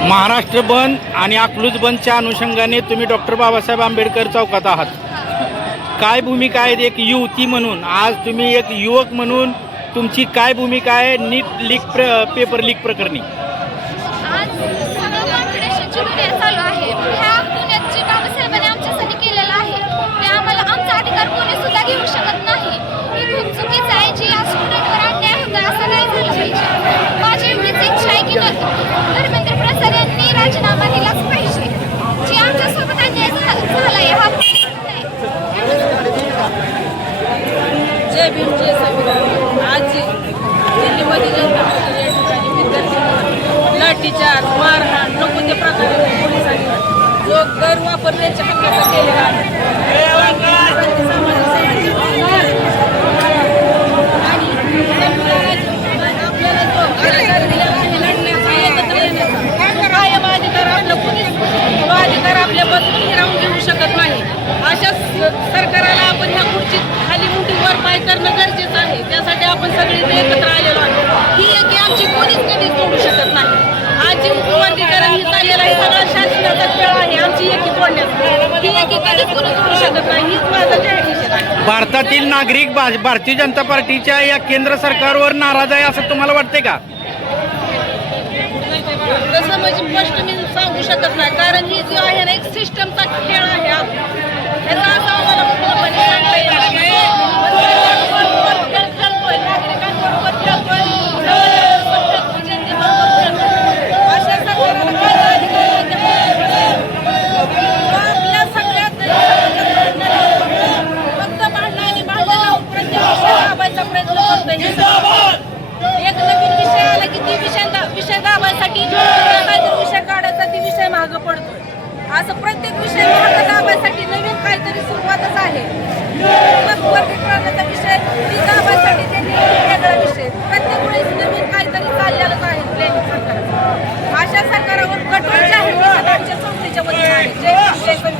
महाराष्ट्र बंद आणि अकलूज बंदच्या अनुषंगाने तुम्ही डॉक्टर बाबासाहेब आंबेडकर चौकात आहात. काय भूमिका आहे एक युवती म्हणून, आज तुम्ही एक युवक म्हणून तुमची काय भूमिका आहे नीट पेपर लीक प्रकरणी? आज सगळं कॉन्फिडेन्सची दुनिया चालू आहे. ह्या दुनियात जे बाबासाहेबांनी आमच्यासाठी केलेलं आहे ते आम्हाला आमचा अधिकार कोणी सुद्धा घेऊ शकत नाही. हे खूप चुकीचं आहे. जी या स्टुडंटवर अन्याय होता असं नाही झालं पाहिजे. माझी एवढीच इच्छा आहे की धर्मेंद्र प्रसाद यांनी राजीनामा दिलाच पाहिजे. जी आमच्यासोबत अन्याय झाला आहे हा जय भीम जय संविधान. आज दिल्लीमध्ये जनता या ठिकाणी विद्यार्थी लाठीचार मारहाण नको त्या प्रकारे पोलिसांनी जो गैरवापर त्यांच्या हक्काचा केलेला आहे आपल्याला जो अधिकार दिलेला आहे लढण्याचा एकत्र येण्याचा कायम अधिकार आपला कोणीच तो अधिकार आपल्या बदलून राहून घेऊ शकत नाही. अशा सरकाराला आपण ह्या खुर्चीत खाली मुठी वर पाय करणं गरजेचं आहे. त्यासाठी आपण सगळे एकत्र आलेलो आहोत. ही एकी आमची कोणीच कधीच तोडू शकत नाही. आज जी वर्गीकरण ही चाललेलं आहे सगळा शासनाचा खेळ आहे आमची एकी तोडण्याचा. ही एकी कधीच कोणी तोडू शकत नाही. हीच माझा जाहीर निषेध आहे. भारतातील नागरिक भारतीय जनता पार्टीच्या या केंद्र सरकारवर नाराज आहे असं तुम्हाला वाटते का? तसं म्हणजे स्पष्ट मी सांगू शकत नाही. कारण ही जी आहे ना एक सिस्टमचा खेळ आहे. ह्याचा असं आम्हाला पूर्णपणे सांगता येणार नाही. खेळ खेळतोय नागरिकांबरोबर खेळतोय अशा सरकारला काय अधिकार आपल्या सगळ्यात फक्त भांडणं आणि भांडण लावून प्रत्येक विषय दाबायचा प्रयत्न करतोय. एक नवीन विषय आला की ती विषय दाबायसाठी काहीतरी विषय काढायचा ती विषय मागं पडतोय. असं प्रत्येक विषय मागं दाबायसाठी नवीन काहीतरी सुरुवातच आहे. वर्गीकरणाचा विषय ती दाबायसाठी त्यांनी वेगळा विषय प्रत्येक वेळेस नवीन काहीतरी चाललेलंच आहे प्लॅनिंग सरकार. अशा सरकार